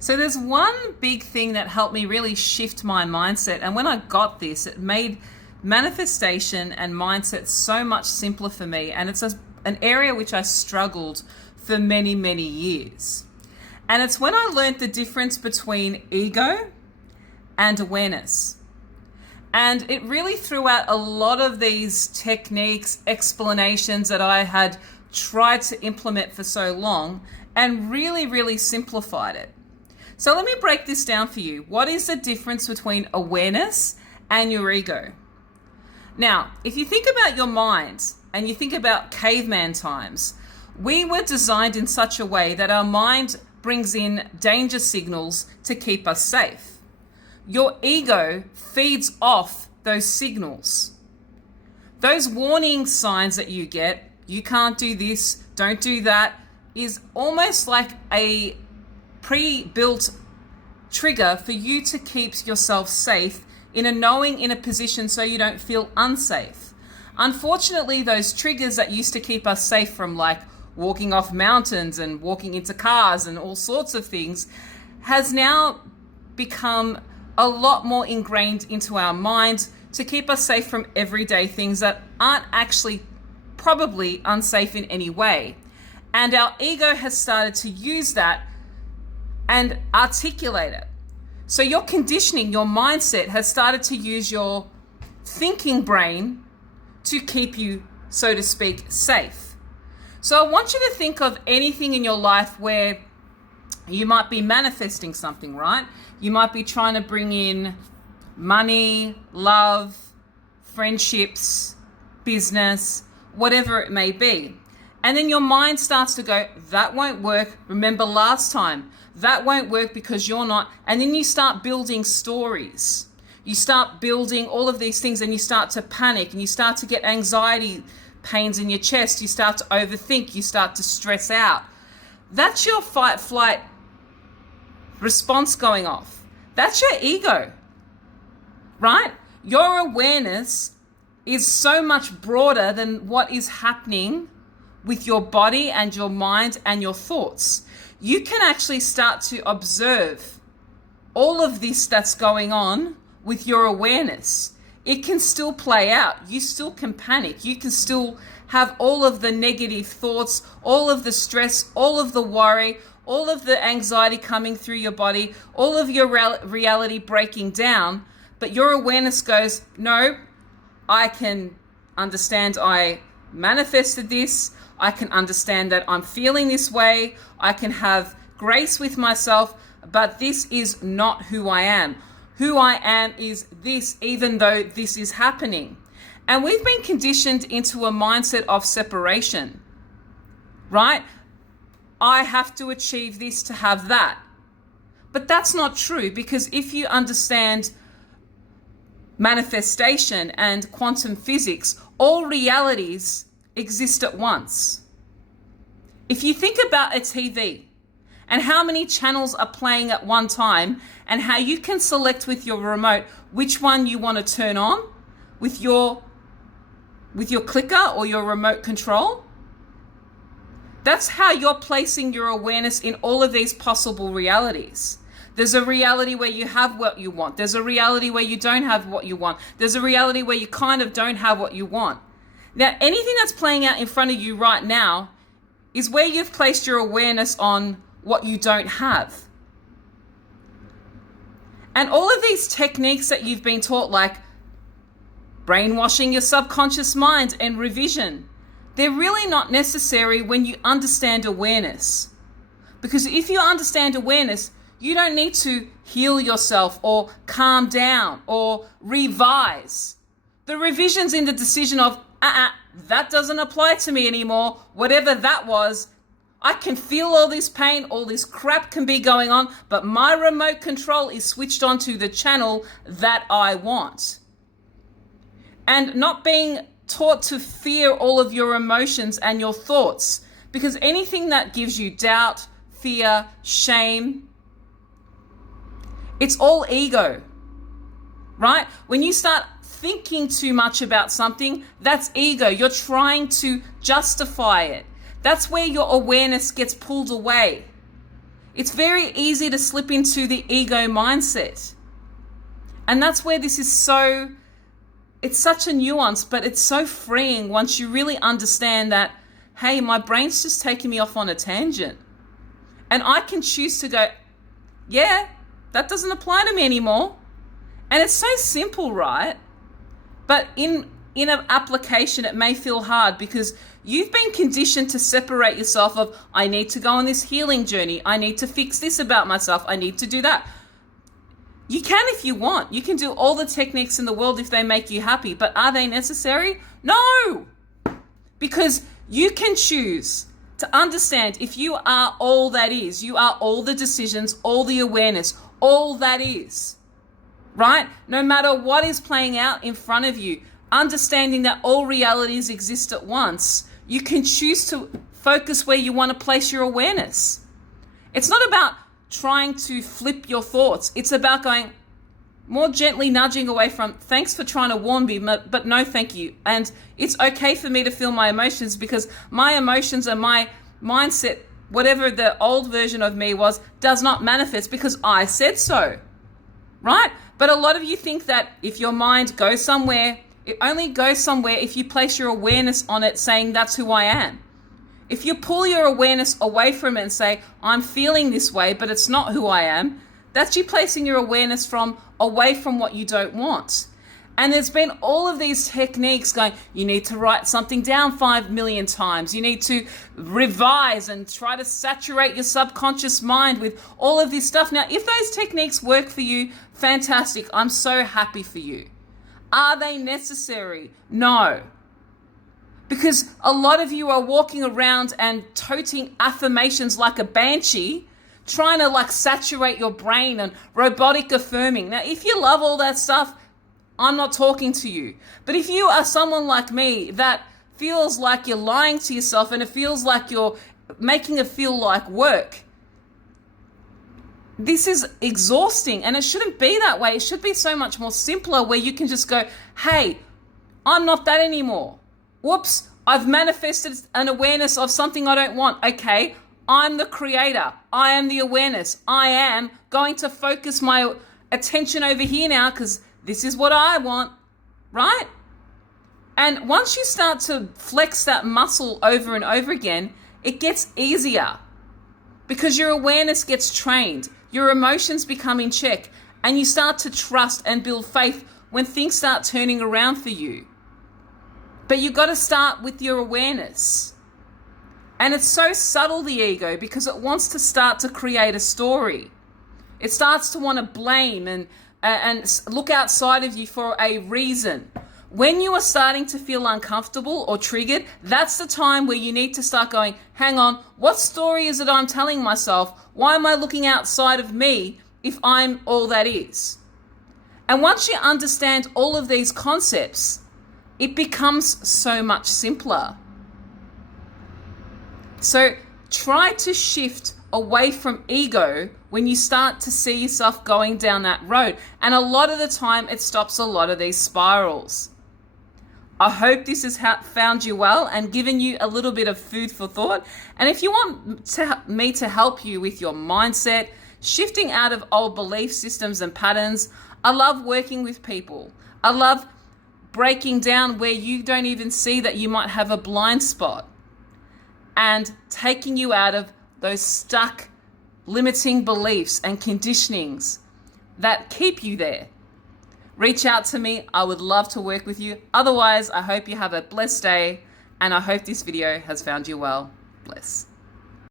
So there's one big thing that helped me really shift my mindset. And when I got this, it made manifestation and mindset so much simpler for me. And it's an area which I struggled for many, many years. And it's when I learned the difference between ego and awareness. And it really threw out a lot of these techniques, explanations that I had tried to implement for so long and really, really simplified it. So let me break this down for you. What is the difference between awareness and your ego? Now, if you think about your mind and you think about caveman times, we were designed in such a way that our mind brings in danger signals to keep us safe. Your ego feeds off those signals. Those warning signs that you get, you can't do this, don't do that, is almost like a pre-built trigger for you to keep yourself safe in a position so you don't feel unsafe. Unfortunately, those triggers that used to keep us safe from like walking off mountains and walking into cars and all sorts of things has now become a lot more ingrained into our minds to keep us safe from everyday things that aren't actually probably unsafe in any way. And our ego has started to use that and articulate it. So your conditioning, your mindset has started to use your thinking brain to keep you, so to speak, safe. So I want you to think of anything in your life where you might be manifesting something, right? You might be trying to bring in money, love, friendships, business, whatever it may be. And then your mind starts to go, that won't work. Remember last time, that won't work because you're not. And then you start building stories. You start building all of these things and you start to panic and you start to get anxiety pains in your chest. You start to overthink. You start to stress out. That's your fight flight response going off. That's your ego, right? Your awareness is so much broader than what is happening with your body and your mind and your thoughts. You can actually start to observe all of this that's going on with your awareness. It can still play out. You still can panic. You can still have all of the negative thoughts, all of the stress, all of the worry, all of the anxiety coming through your body, all of your reality breaking down. But your awareness goes, no, I can understand I manifested this. I can understand that I'm feeling this way. I can have grace with myself, but this is not who I am. Who I am is this, even though this is happening. And we've been conditioned into a mindset of separation, right? I have to achieve this to have that. But that's not true, because if you understand manifestation and quantum physics, all realities exist at once. If you think about a TV and how many channels are playing at one time and how you can select with your remote which one you want to turn on with your clicker or your remote control, that's how you're placing your awareness in all of these possible realities. There's a reality where you have what you want. There's a reality where you don't have what you want. There's a reality where you kind of don't have what you want. Now, anything that's playing out in front of you right now is where you've placed your awareness on what you don't have. And all of these techniques that you've been taught, like brainwashing your subconscious mind and revision, they're really not necessary when you understand awareness. Because if you understand awareness, you don't need to heal yourself or calm down or revise. The revision's in the decision of, that doesn't apply to me anymore. Whatever that was, I can feel all this pain, all this crap can be going on, but my remote control is switched on to the channel that I want. And not being taught to fear all of your emotions and your thoughts, because anything that gives you doubt, fear, shame, it's all ego, right? When you start thinking too much about something, that's ego. You're trying to justify it. That's where your awareness gets pulled away. It's very easy to slip into the ego mindset. And that's where this is so, it's such a nuance, but it's so freeing once you really understand that, hey, my brain's just taking me off on a tangent. And I can choose to go, yeah, that doesn't apply to me anymore. And it's so simple, right? But in an application, it may feel hard because you've been conditioned to separate yourself of, I need to go on this healing journey. I need to fix this about myself. I need to do that. You can if you want. You can do all the techniques in the world if they make you happy. But are they necessary? No. Because you can choose to understand if you are all that is. You are all the decisions, all the awareness, all that is. Right? No matter what is playing out in front of you, understanding that all realities exist at once, you can choose to focus where you want to place your awareness. It's not about trying to flip your thoughts. It's about going more gently nudging away from, thanks for trying to warn me, but no thank you. And it's okay for me to feel my emotions because my emotions and my mindset, whatever the old version of me was, does not manifest because I said so. Right? But a lot of you think that if your mind goes somewhere, it only goes somewhere if you place your awareness on it saying that's who I am. If you pull your awareness away from it and say, I'm feeling this way, but it's not who I am, that's you placing your awareness away from what you don't want. And there's been all of these techniques going, you need to write something down 5 million times. You need to revise and try to saturate your subconscious mind with all of this stuff. Now, if those techniques work for you, fantastic. I'm so happy for you. Are they necessary? No. Because a lot of you are walking around and toting affirmations like a banshee, trying to saturate your brain and robotic affirming. Now, if you love all that stuff, I'm not talking to you. But if you are someone like me that feels like you're lying to yourself and it feels like you're making it feel like work, this is exhausting and it shouldn't be that way. It should be so much more simpler where you can just go, hey, I'm not that anymore. Whoops, I've manifested an awareness of something I don't want. Okay, I'm the creator. I am the awareness. I am going to focus my attention over here now because this is what I want, right? And once you start to flex that muscle over and over again, it gets easier because your awareness gets trained, your emotions become in check, and you start to trust and build faith when things start turning around for you. But you got to start with your awareness. And it's so subtle, the ego, because it wants to start to create a story. It starts to want to blame and look outside of you for a reason. When you are starting to feel uncomfortable or triggered, that's the time where you need to start going, hang on, what story is it I'm telling myself? Why am I looking outside of me if I'm all that is? And once you understand all of these concepts, it becomes so much simpler. So try to shift away from ego when you start to see yourself going down that road. And a lot of the time, it stops a lot of these spirals. I hope this has found you well and given you a little bit of food for thought. And if you want me to help you with your mindset, shifting out of old belief systems and patterns, I love working with people. I love breaking down where you don't even see that you might have a blind spot and taking you out of those stuck limiting beliefs and conditionings that keep you there. Reach out to me. I would love to work with you. Otherwise, I hope you have a blessed day and I hope this video has found you well. Bless.